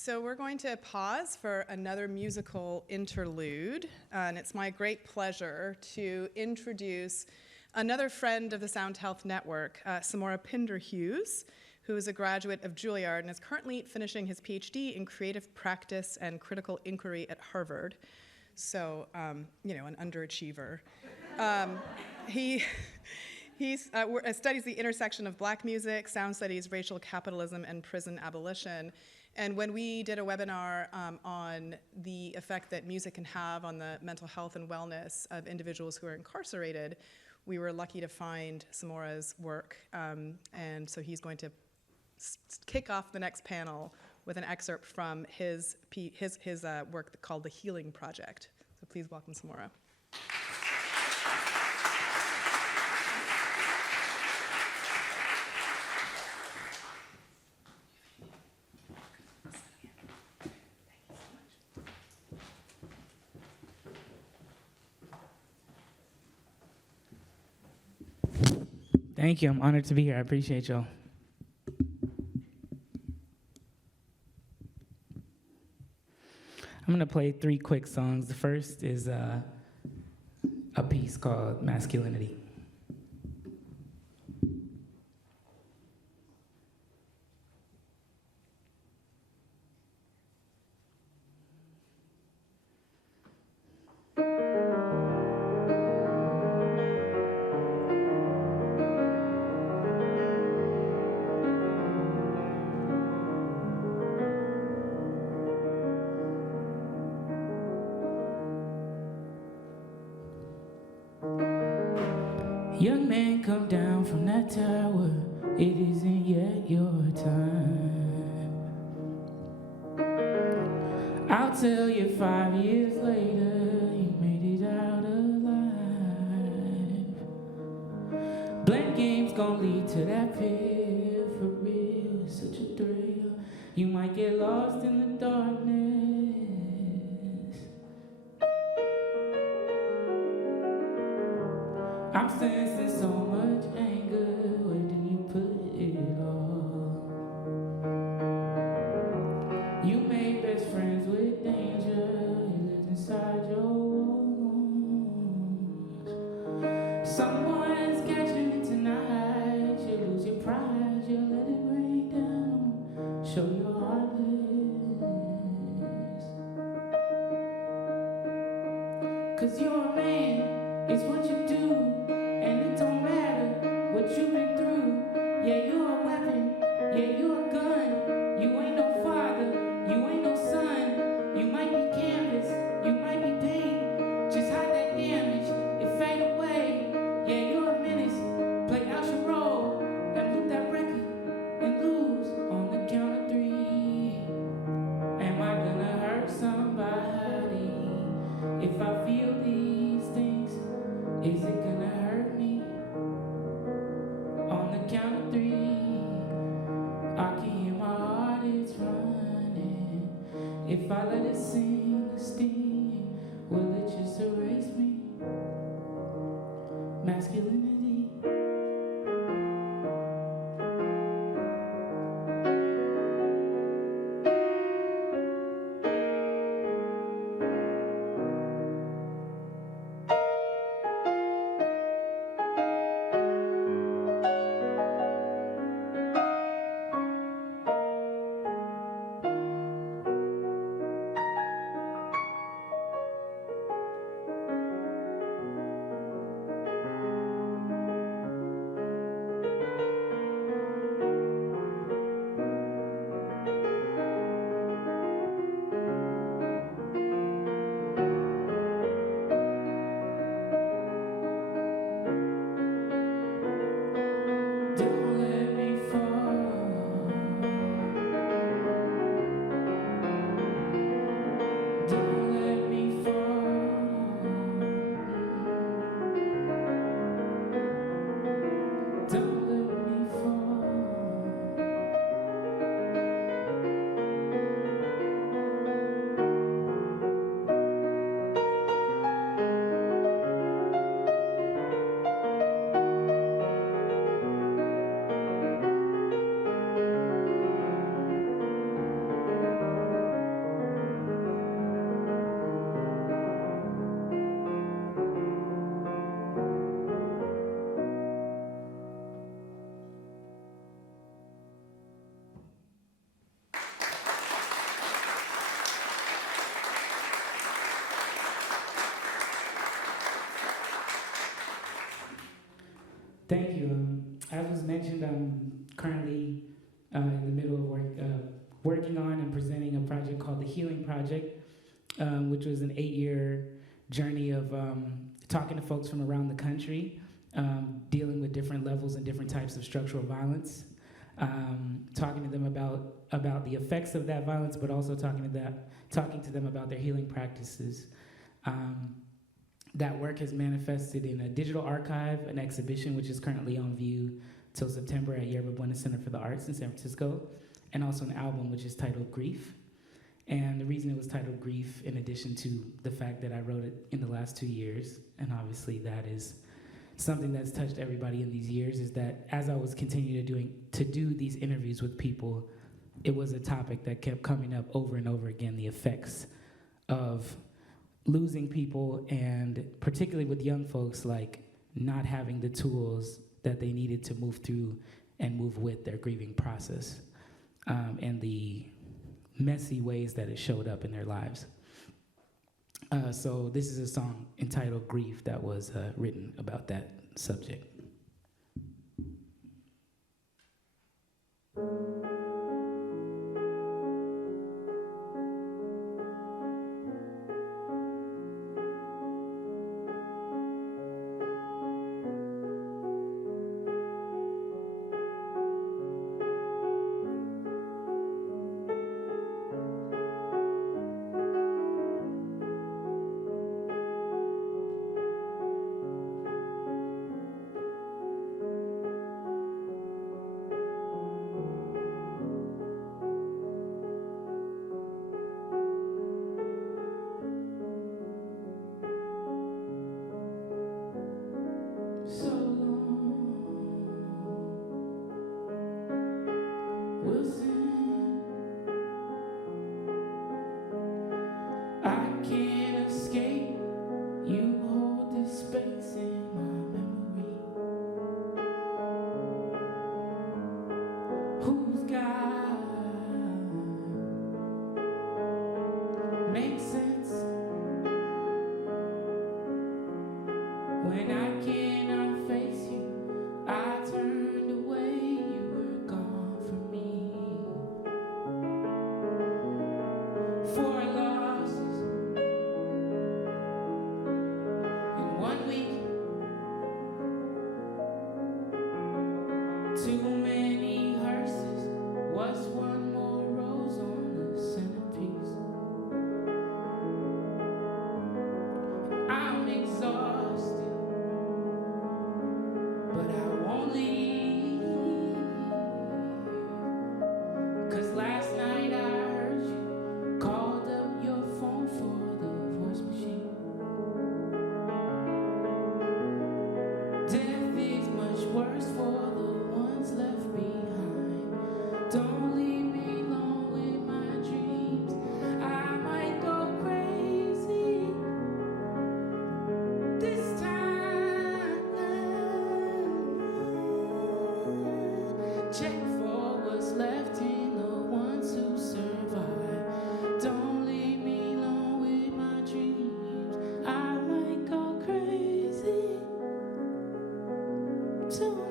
So we're going to pause for another musical interlude, and it's my great pleasure to introduce another friend of the Sound Health Network, Samora Pinder-Hughes, who is a graduate of Juilliard and is currently finishing his PhD in creative practice and critical inquiry at Harvard. So, an underachiever. He studies the intersection of Black music, sound studies, racial capitalism, and prison abolition. And when we did a webinar on the effect that music can have on the mental health and wellness of individuals who are incarcerated, we were lucky to find Samora's work. And so he's going to kick off the next panel with an excerpt from his work called The Healing Project. So please welcome Samora. Thank you. I'm honored to be here. I appreciate y'all. I'm going to play 3 quick songs. The first is a piece called Masculinity. Young man, come down from that tower. It isn't yet your time. I'll tell you 5 years later, you made it out alive. Blame games gon' lead to that pill, for real, it's such a thrill. You might get lost in the darkness. I'm sensing so much anger. Where do you put it all? You made best friends with danger. You lived inside your walls. Someone's catching it tonight. You lose your pride. You let it rain down. Show your heartless. 'Cause you're a man. It's what you do. And it don't matter what you've been through. Yeah, you're a weapon. Yeah, you're a gun. You ain't no father. You ain't no son. You might be canvas. You might be paint. Just hide that damage. It fade away. Yeah, you're a menace. Play out your role and loop that record and lose on the count of 3. Am I gonna hurt somebody if I feel these things? Is it gonna hurt me? On the count of 3, I can hear my heart is running. If I let it sing the steam, will it just erase me? Masculinity. Thank you. As was mentioned, I'm currently in the middle of working on and presenting a project called the Healing Project, which was an 8-year journey of talking to folks from around the country, dealing with different levels and different types of structural violence, talking to them about the effects of that violence, but also talking to them about their healing practices. That work has manifested in a digital archive, an exhibition which is currently on view till September at Yerba Buena Center for the Arts in San Francisco, and also an album which is titled Grief. And the reason it was titled Grief, in addition to the fact that I wrote it in the last 2 years, and obviously that is something that's touched everybody in these years, is that as I was continuing to do these interviews with people, it was a topic that kept coming up over and over again, the effects of losing people, and particularly with young folks, like not having the tools that they needed to move through and move with their grieving process, and the messy ways that it showed up in their lives. So this is a song entitled Grief that was written about that subject. So long, Wilson. I can't escape. You hold this space in my memory. Who's God makes sense when I cannot face you. I turned away, you were gone from me. 4 losses in 1 week. Too many hearses. What's one more rose on the centerpiece? I'm exhausted, but I won't leave. 'Cause last night I heard you called up your phone for the voice machine. Death is much worse for the ones left behind. Don't leave me alone with my dreams. I might go crazy this time. Check for what's left in the ones who survive. Don't leave me alone with my dreams. I might go crazy tonight.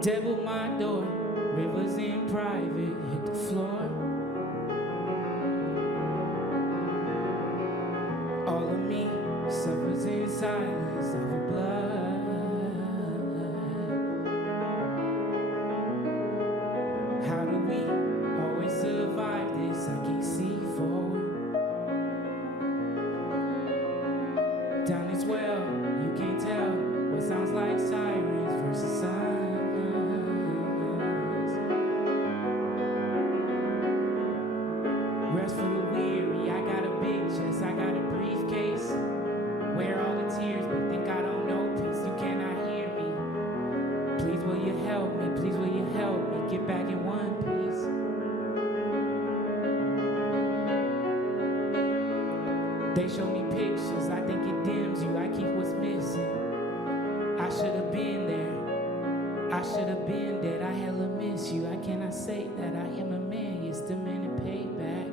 Devil my door, rivers in private, hit the floor. All of me suffers in silence of blood. How do we always survive this? I can't see forward. Down this well, you can't tell what sounds like sirens versus silence. Rest for the weary, I got a big chest, I got a briefcase. Where all the tears, but think I don't know peace. You cannot hear me. Please will you help me? Please will you help me get back in one piece? They show me pictures, I think it dims you. I keep what's missing. I should have been there. I should have been dead. I hella miss you. I cannot say that I am a man. It's the minute payback.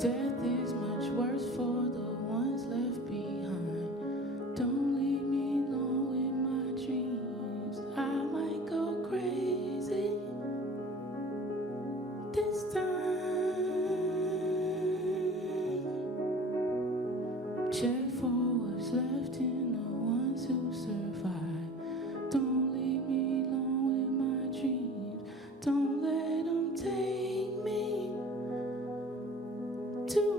Death is much worse for the ones left behind. Don't leave me alone with my dreams. I might go crazy this time. Check for what's left in the ones who survive. Don't leave me alone with my dreams. Don't let them take me tonight.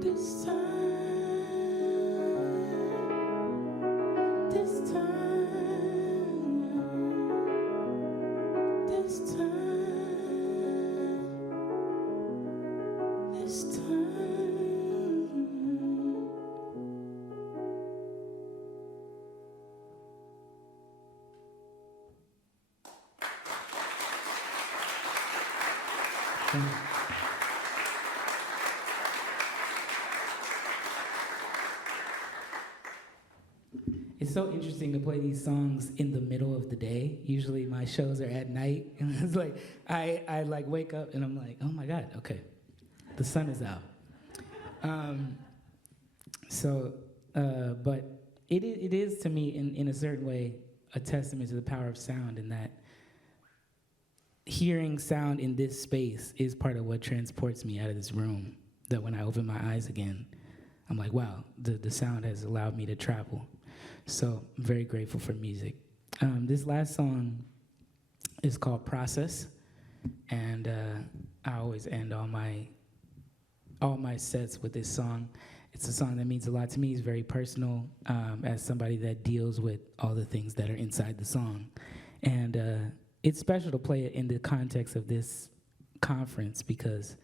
This time, this time, this time, this time. Thank you. It's so interesting to play these songs in the middle of the day. Usually my shows are at night, and it's like I like wake up and I'm like, oh my God, okay, the sun is out. But it is to me in a certain way a testament to the power of sound, in that hearing sound in this space is part of what transports me out of this room. That when I open my eyes again, I'm like, wow, the sound has allowed me to travel. So I'm very grateful for music. This last song is called Process, and I always end all my sets with this song. It's a song that means a lot to me. It's very personal, as somebody that deals with all the things that are inside the song. And it's special to play it in the context of this conference because,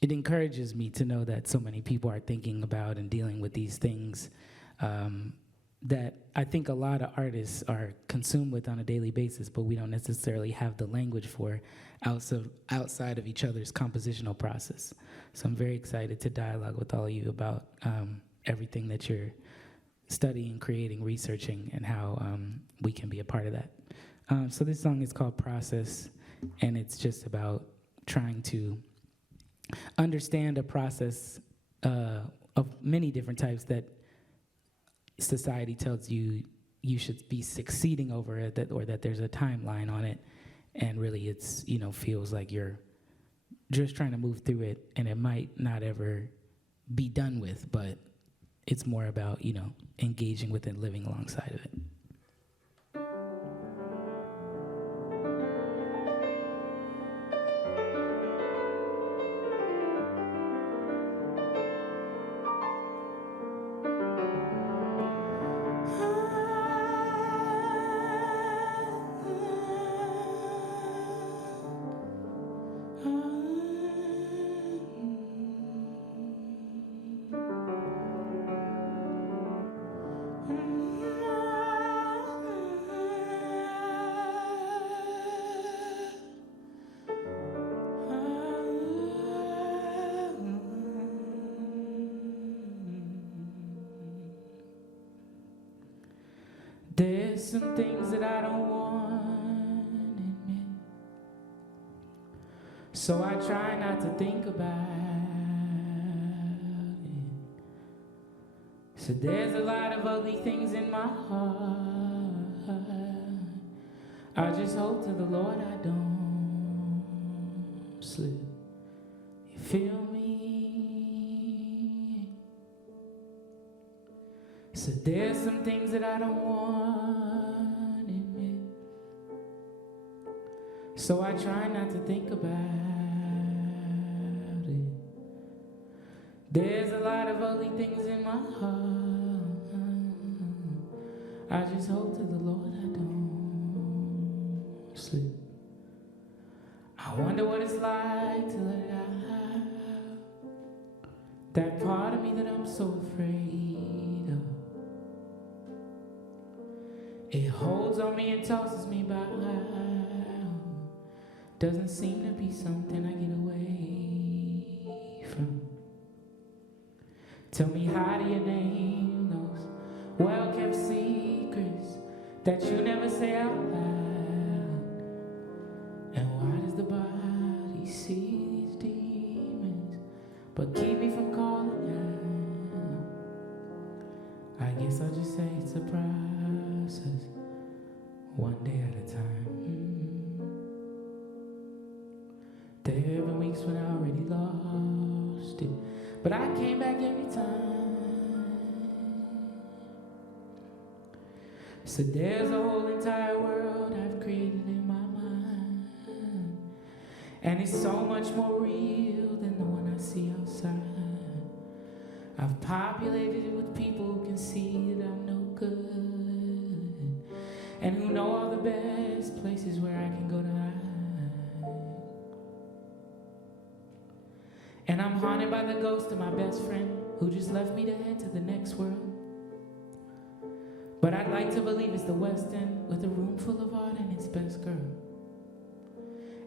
it encourages me to know that so many people are thinking about and dealing with these things that I think a lot of artists are consumed with on a daily basis, but we don't necessarily have the language for outside of each other's compositional process. So I'm very excited to dialogue with all of you about everything that you're studying, creating, researching, and how we can be a part of that. So this song is called Process, and it's just about trying to understand a process of many different types that society tells you you should be succeeding over it, or that there's a timeline on it, and really it's, feels like you're just trying to move through it, and it might not ever be done with, but it's more about, engaging with and living alongside of it. There's some things that I don't want to admit, so I try not to think about it. So there's a lot of ugly things in my heart. I just hope to the Lord I don't slip. You feel me? So there's some things that I don't want to admit, so I try not to think about it. There's a lot of ugly things in my heart. I just hope to the Lord I don't slip. I wonder what it's like to let it out, that part of me that I'm so afraid of. It holds on me and tosses me back. Doesn't seem to be something I get away from. Tell me, how do you name those well-kept secrets that you never say out loud? And why does the body see these demons but keep me from calling out? I guess I'll just say it's a process, one day at a time. There have been weeks when I already lost it, but I came back every time. So there's a whole entire world I've created in my mind, and it's so much more real than the one I see outside. I've populated it with people who can see that I'm no good, and who know all the best places where I can go to hide. And I'm haunted by the ghost of my best friend who just left me to head to the next world. But I'd like to believe it's the West End with a room full of art and its best girl.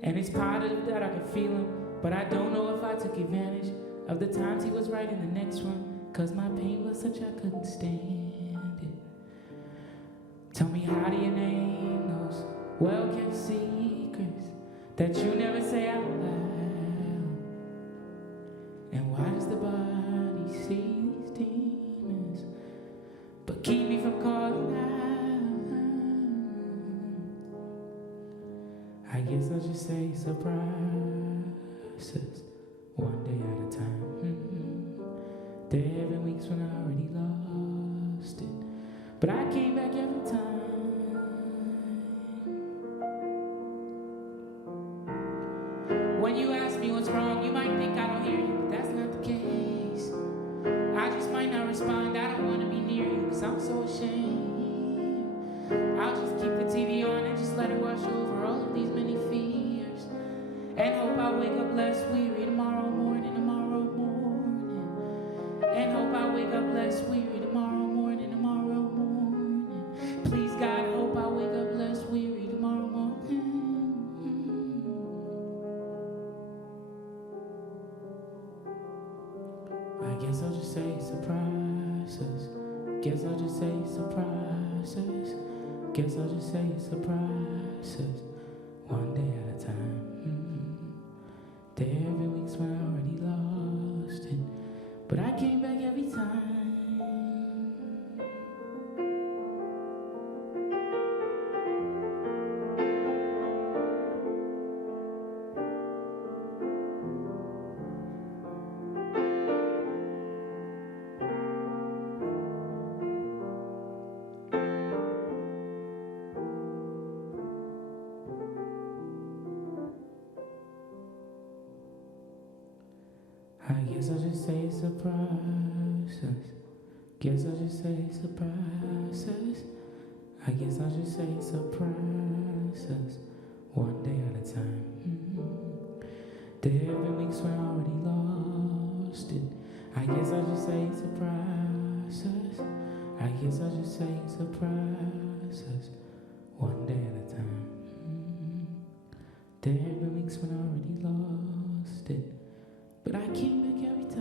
And it's part of that I can feel him, but I don't know if I took advantage of the times he was writing the next one, 'cause my pain was such I couldn't stand it. Tell me, how do you name those well-kept secrets that you never say out loud? And why does the body see these demons but keep me from calling out? I guess I'll just say surprises, one day at a time. There have been weeks when I already lost it, but I came back every time. When you ask me what's wrong, you might think I don't hear you, but that's not the case. I just might not respond, I don't want to be near you, 'cause I'm so ashamed. I'll just keep the TV on and just let it wash over all of these many fears, and hope I wake up less weary tomorrow morning. And hope I wake up less weary tomorrow morning. Please God, hope I wake up less weary tomorrow morning. I guess I'll just say surprises. Guess I'll just say surprises. Guess I'll just say surprises, one day at a time. There have been weeks when I already lost it, but I came back every time. I guess I'll just say surprises. Guess I'll just say surprises. I guess I'll just say surprises, one day at a time. There have been weeks when I already lost it. I guess I'll just say surprises. I guess I'll just say surprises, one day at a time. There have been weeks when I already lost it, but I came back every time.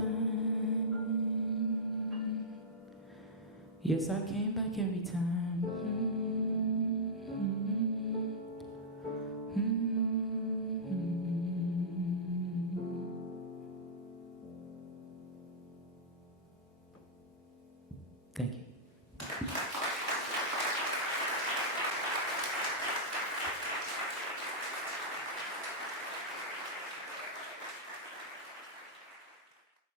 Yes, I came back every time.